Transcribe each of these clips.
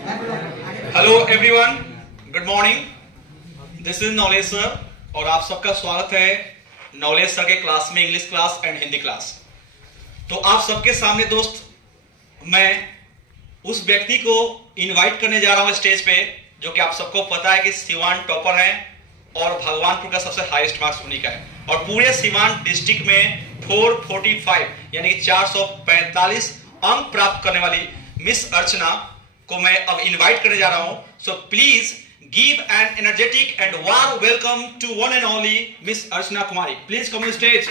Hello everyone, good morning. This is knowledge sir और आप सबका स्वागत है नॉलेज सर के क्लास में, English class and Hindi class. तो आप सबके सामने दोस्त मैं उस व्यक्ति को इनवाइट करने जा रहा हूं स्टेज पे, जो कि आप सबको पता है कि सिवान टॉपर है और भगवानपुर का सबसे हाईएस्ट मार्क्स उन्हीं का है। और पूरे सिवान डिस्ट्रिक्ट में 445 यानी कि 445 अंक प्राप्त करने वाली मिस अर्चना को मैं अब इनवाइट करने जा रहा हूं। So please give an energetic and warm welcome to one and only miss Archana Kumari. Please come on stage.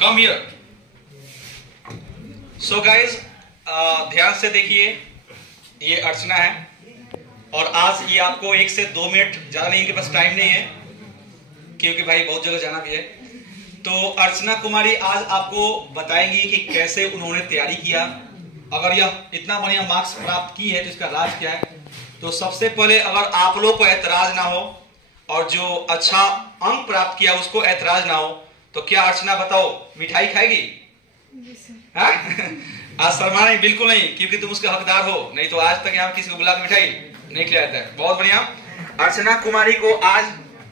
Come here. So guys ध्यान से देखिए, ये अर्चना है और आज ये आपको 1 से 2 मिनट, ज्यादा नहीं, इनके पास टाइम नहीं है क्योंकि भाई बहुत जगह जाना भी है। तो अर्चना कुमारी आज आपको बताएंगी कि कैसे उन्होंने तैयारी किया। अगर यह इतना बढ़िया मार्क्स प्राप्त की है तो इसका राज क्या है। तो सबसे पहले अगर आप लोग को ऐतराज ना हो और जो अच्छा अंक प्राप्त किया उसको ऐतराज ना हो, तो क्या अर्चना बताओ मिठाई खाएगी? हाँ? आज शर्मा नहीं, बिल्कुल नहीं, क्योंकि तुम उसके हकदार हो। नहीं तो आज तक यहाँ किसी को बुला के मिठाई नहीं खिलाया जाता है। बहुत बढ़िया, अर्चना कुमारी को आज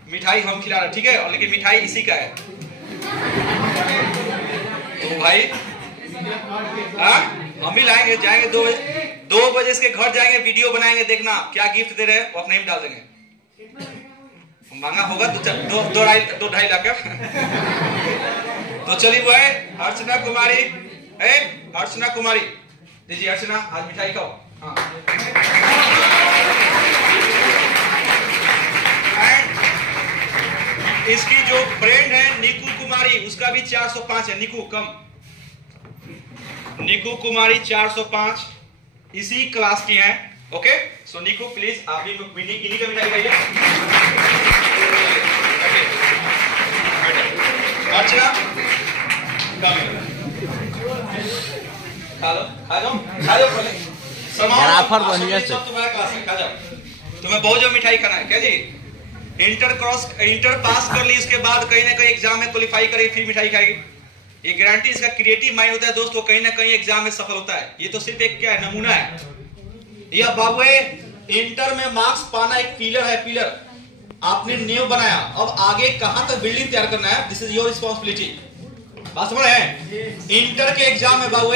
मिठाई हम खिला रहे, ठीक है? और लेकिन मिठाई इसी का है। तो भाई हम भी लाएंगे, जाएंगे 2 बजे इसके घर जाएंगे, वीडियो बनाएंगे, देखना क्या गिफ्ट दे रहे हैं, वो अपने ही डाल देंगे। महंगा होगा तो 2-2.5 लाख का। तो चलिए वो है अर्चना कुमारी। अर्चना कुमारी दीजिए। अर्चना आज मिठाई खाओ। हाँ। इसकी जो फ्रेंड है निकू कुमारी, उसका भी 405 है। निकू कम। निकू कुमारी 405 इसी क्लास की हैं। ओके, सो निकू प्लीज आप भी इन्हीं का मिठाई खाइए। अर्चना कम खा लो, खा जाओ पहले। तुम्हारा क्लास है, खा जाओ। तुम्हें बहुत जो मिठाई खाना है क्या जी? इंटर पास कर ली, उसके बाद कहीं ना कहीं एग्जाम में क्वालिफाई करेगी, फिर मिठाई खाएगी। ये गारंटी इसका क्रिएटिव माइंड होता है दोस्त, वो कहीं ना कहीं एग्जाम में सफल होता है। ये तो सिर्फ एक क्या है, नमूना है। यह बाबू इंटर में मार्क्स पाना एक पिलर है, पिलर। आपने नींव बनाया, अब आगे कहां तक बिल्डिंग तैयार करना है, दिस इज योर रिस्पॉन्सिबिलिटी। बात समझ रहे? इंटर के एग्जाम में बाबू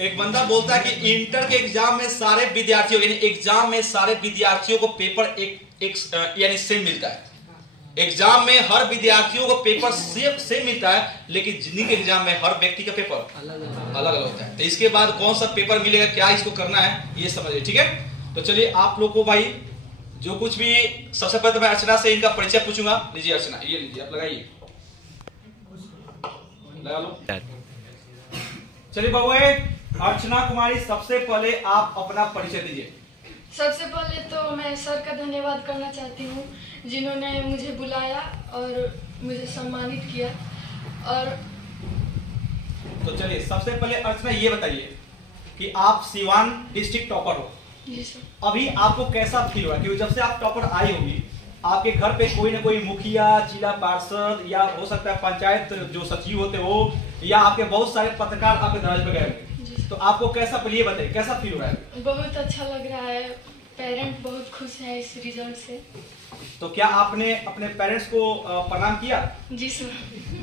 एक बंदा बोलता है कि इंटर के एग्जाम में सारे विद्यार्थियों, यानी एग्जाम में सारे विद्यार्थियों को पेपर एक यानी सेम मिलता है। एग्जाम में हर विद्यार्थियों को पेपर सेम मिलता है, लेकिन जिंदगी के एग्जाम में हर व्यक्ति का पेपर अलग अलग होता है। तो इसके बाद कौन सा पेपर मिलेगा, क्या इसको करना है, ये समझिए, ठीक है? तो चलिए आप लोग को भाई जो कुछ भी, सबसे पहले तो मैं अर्चना से इनका परिचय पूछूंगा। लीजिए अर्चना, ये लीजिए, आप लगाइए, लगा लो। चलिए बाबू अर्चना कुमारी, सबसे पहले आप अपना परिचय दीजिए। सबसे पहले तो मैं सर का धन्यवाद करना चाहती हूँ, जिन्होंने मुझे बुलाया और मुझे सम्मानित किया। और तो चलिए सबसे पहले अर्चना ये बताइए कि आप सिवान डिस्ट्रिक्ट टॉपर हो। जी सर। अभी आपको कैसा फील हुआ? क्योंकि जब से आप टॉपर आई होगी, आपके घर पे कोई ना कोई मुखिया, जिला पार्षद, या हो सकता है पंचायत जो सचिव होते हो, या आपके बहुत सारे पत्रकार आपके दराज पे गए। तो आपको कैसा, ये बताइए कैसा फील हो रहा है? बहुत अच्छा लग रहा है, पेरेंट बहुत खुश हैं इस रिजल्ट से। तो क्या आपने अपने पेरेंट्स को प्रणाम किया? जी सर।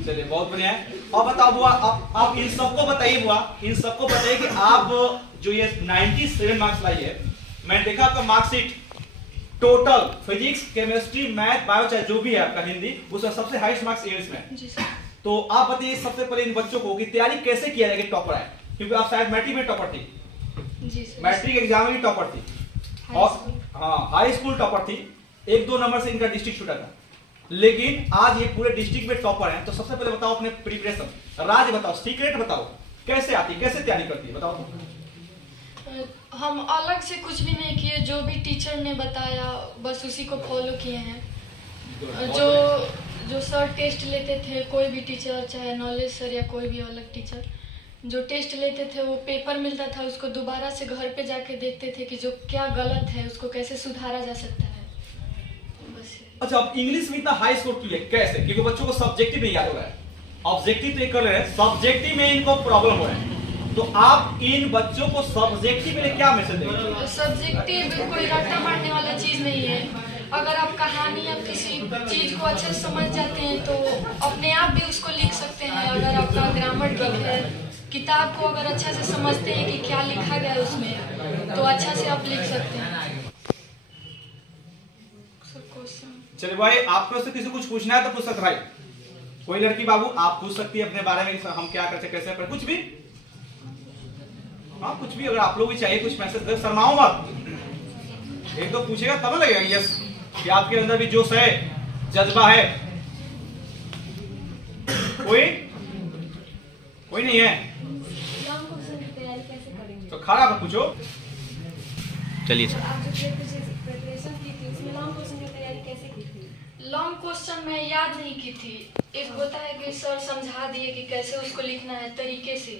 चलिए बहुत बढ़िया है। और बताओ बुआ, आप इन सबको बताइए, बुआ इन सबको बताइए कि आप जो ये 97 मार्क्स लाई है, मैंने देखा आपका marksheet total physics, chemistry, math, bio, चाहे जो भी है आपका हिंदी, उसका सबसे हाईएस्ट मार्क्स इंग्लिश में। जी सर। तो आप बताइए सबसे पहले इन बच्चों को कि तैयारी कैसे किया जाए कि टॉपर आए, क्योंकि आप शायद मैट्रिक में टॉपर थी। जी सर। मैट्रिक एग्जाम में भी टॉपर थी और हाँ हाई स्कूल टॉपर थी। 1-2 नंबर से इनका डिस्ट्रिक्ट छूटा था, लेकिन आज ये पूरे डिस्ट्रिक्ट में टॉपर हैं। तो सबसे पहले बताओ अपने प्रिपरेशन, राज बताओ, सीक्रेट बताओ, कैसे आती, कैसे तैयारी करती है, बताओ तो। हम अलग से कुछ भी नहीं किए, जो भी टीचर ने बताया बस उसी को फॉलो किए हैं। जो सर टेस्ट लेते थे, कोई भी टीचर, चाहे नॉलेज सर या कोई भी अलग टीचर, जो टेस्ट लेते थे वो पेपर मिलता था, उसको दोबारा से घर पे जाके देखते थे कि जो क्या गलत है उसको कैसे सुधारा जा सकता है। बस अच्छा, अब इंग्लिश में इतना हाई स्कोर किया कैसे? क्योंकि बच्चों को सब्जेक्टिव नहीं याद हो रहा है, ऑब्जेक्टिव तो ये कर रहे हैं, सब्जेक्टिव में इनको प्रॉब्लम हो रहा है। तो आप इन बच्चों को सब्जेक्टिव के लिए क्या मैसेज देंगे? सब्जेक्टिव कोई रट्टा मारने वाला चीज नहीं है। अगर आप कहानी या किसी चीज को अच्छे से समझ जाते हैं तो अपने आप भी उसको लिख सकते हैं। अगर आपका ग्रामर ठीक है, किताब को अगर अच्छा से समझते हैं कि क्या लिखा गया है उसमें, तो अच्छा से आप लिख सकते हैं। चलिए भाई, आपको से किसी कुछ पूछना है तो पूछ सकते भाई। कोई लड़की बाबू आप पूछ सकती है अपने बारे में, हम क्या करते कैसे पर कुछ भी, हाँ कुछ भी। अगर आप लोग भी चाहिए कुछ मैसेज दे, शर्माओ मत। एक तो पूछेगा तब लगेगा यस कि आपके अंदर भी जोश है, जज्बा है। कोई नहीं है तो खड़ा कर पूछो। चलिए सर। लॉन्ग क्वेश्चन मैं याद नहीं की थी। एक होता है कि सर समझा दिए कि कैसे उसको लिखना है तरीके से।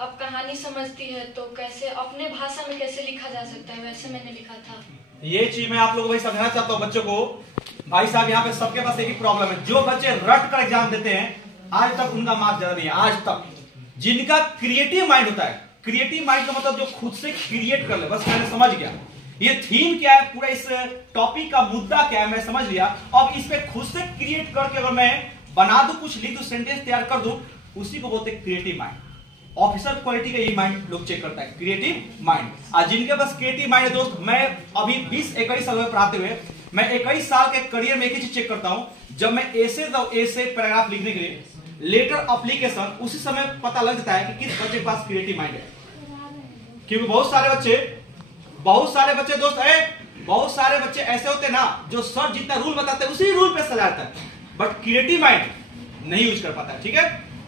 अब कहानी समझती है तो कैसे अपने भाषा में कैसे लिखा जा सकता है, वैसे मैंने लिखा था। ये चीज मैं आप लोगों को समझाना चाहता हूँ बच्चों को। भाई साहब, यहाँ पे सबके पास एक ही प्रॉब्लम है, जो बच्चे रट कर एग्जाम देते हैं आज तक उनका मार्क्स ज्यादा नहीं है। आज तक जिनका क्रिएटिव माइंड होता है, क्रिएटिव माइंड का मतलब जो खुद से क्रिएट कर ले, बस मैंने समझ गया ये थीम क्या है, पूरा इस टॉपिक का मुद्दा क्या है, मैं समझ लिया। अब इस पे खुद से क्रिएट करके अगर मैं बना दूं, कुछ लिख दूं, सेंटेंस तैयार कर दूं, उसी को बोलते हैं क्रिएटिव माइंड। ऑफिसर क्वालिटी का ये माइंड लोग चेक करता है, क्रिएटिव माइंड। आज जिनके पास क्रिएटिव माइंड है दोस्त, मैं अभी 20-21 साल में पढ़ाते हुए मैं 21 साल के करियर में एक ही चीज चेक करता हूं। जब मैं ऐसे पैराग्राफ लिखने के लिए लेटर एप्लीकेशन, उसी समय पता लग जाता है कि किस बच्चे के पास क्रिएटिव माइंड है। क्योंकि बहुत सारे बच्चे दोस्त है, बहुत सारे बच्चे ऐसे होते हैं ना जो सर जितना रूल बताते हैं उसी रूल पे चलाता है, बट क्रिएटिव माइंड नहीं यूज कर पाता है। ठीक है,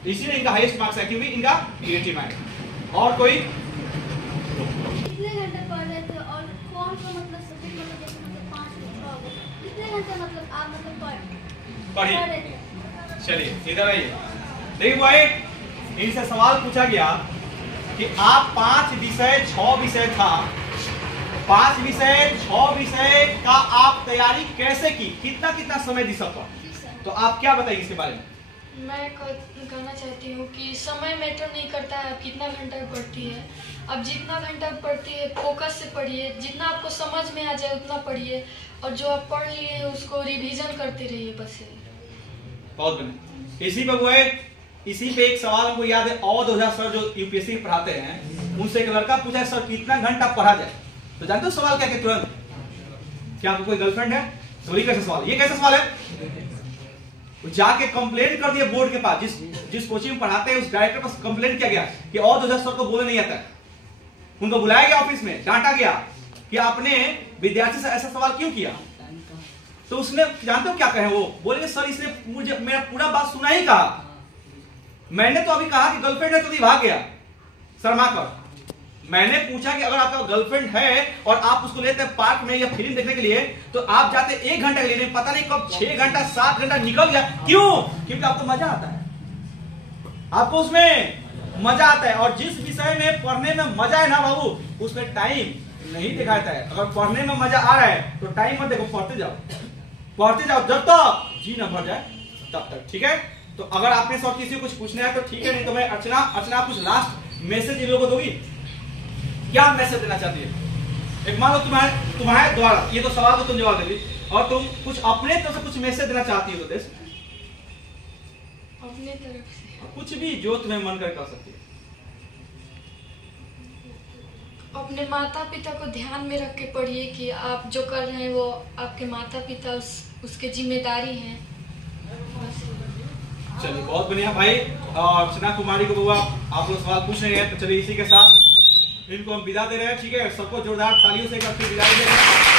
इसीलिए इनका हाईएस्ट मार्क्स है, क्योंकि इनका क्रिएटिव माइंड। और कोई कितने घंटे पढ़ रहे थे और कौन सा मतलब सब्जेक्ट, मतलब जैसे मतलब 5 कितने घंटे मतलब आप मतलब पढ़िए। चलिए इधर आइए। देखिए भाई, इनसे सवाल पूछा गया कि आप 5 विषय 6 विषय था, 5 विषय 6 विषय का आप तैयारी कैसे की, कितना समय दी सबको, तो आप क्या बताइए इसके बारे में? मैं कहना चाहती हूँ कि समय मैटर नहीं करता है आप कितना घंटा पढ़ती है। अब जितना घंटा पढ़ती है फोकस से पढ़िए, जितना आपको समझ में आ जाए उतना पढ़िए, और जो आप पढ़ लिए उसको रिवीजन करते रहिए बस। बहुत बढ़िया। इसी पे एक सवाल हमको याद है, और 2000 सर जो यूपीएससी पढ़ाते हैं, उनसे एक लड़का पूछा है सर कितना घंटा पढ़ा जाए, तो जानते हो सवाल क्या तुरंत, क्या आपको कोई गर्लफ्रेंड है? सॉरी, कैसा सवाल, ये कैसा सवाल है? जाके कंप्लेंट कर दिया बोर्ड के पास, जिस कोचिंग में पढ़ाते हैं उस डायरेक्टर पास कंप्लेंट किया गया कि और 2000 सर को बोलने नहीं आता है। उनको बुलाया गया ऑफिस में, डांटा गया कि आपने विद्यार्थी से ऐसा सवाल क्यों किया। तो उसने जानते हो क्या कहे, वो बोले सर इसने मुझे मेरा पूरा बात सुना ही कहा, मैंने तो अभी कहा कि गर्लफ्रेंड है तो भाग गया शर्मा कर। मैंने पूछा कि अगर आपका गर्लफ्रेंड है और आप उसको लेते हैं पार्क में या फिल्म देखने के लिए, तो आप जाते 1 घंटा के लिए, पता नहीं कब 6 घंटा 7 घंटा निकल गया। क्यों? क्योंकि आपको मजा आता है, आपको उसमें मजा आता है। और जिस विषय में पढ़ने में मजा है ना बाबू, उसमें टाइम नहीं दिखाता है। अगर पढ़ने में मजा आ रहा है तो टाइम मत देखो, पढ़ते जाओ जब तक जी न भर जाए तब तक। ठीक है, तो अगर आपने सर किसी को कुछ पूछना है तो ठीक है, नहीं तो मैं अर्चना कुछ लास्ट मैसेज इन लोगों को दोगी, क्या मैसेज देना चाहती है? एक मान लो तुम्हारे द्वारा ये तो सवाल तो तुम जवाब दे दी, और तुम कुछ अपने तरफ से कुछ मैसेज देना चाहती हो तो देश अपने तरफ से कुछ भी जो तुम्हें मन कर सकती है। अपने माता पिता को ध्यान में रख के पढ़िए कि आप जो कर रहे हैं वो आपके माता पिता उसके जिम्मेदारी हैं। चलिए बहुत बढ़िया भाई। अर्चना कुमारी को बुआ आप लोग सवाल पूछ रहे हैं, तो चलिए इसी के साथ इनको हम विदा दे रहे हैं। ठीक है, सबको जोरदार तालियों से विदा दे रहे हैं।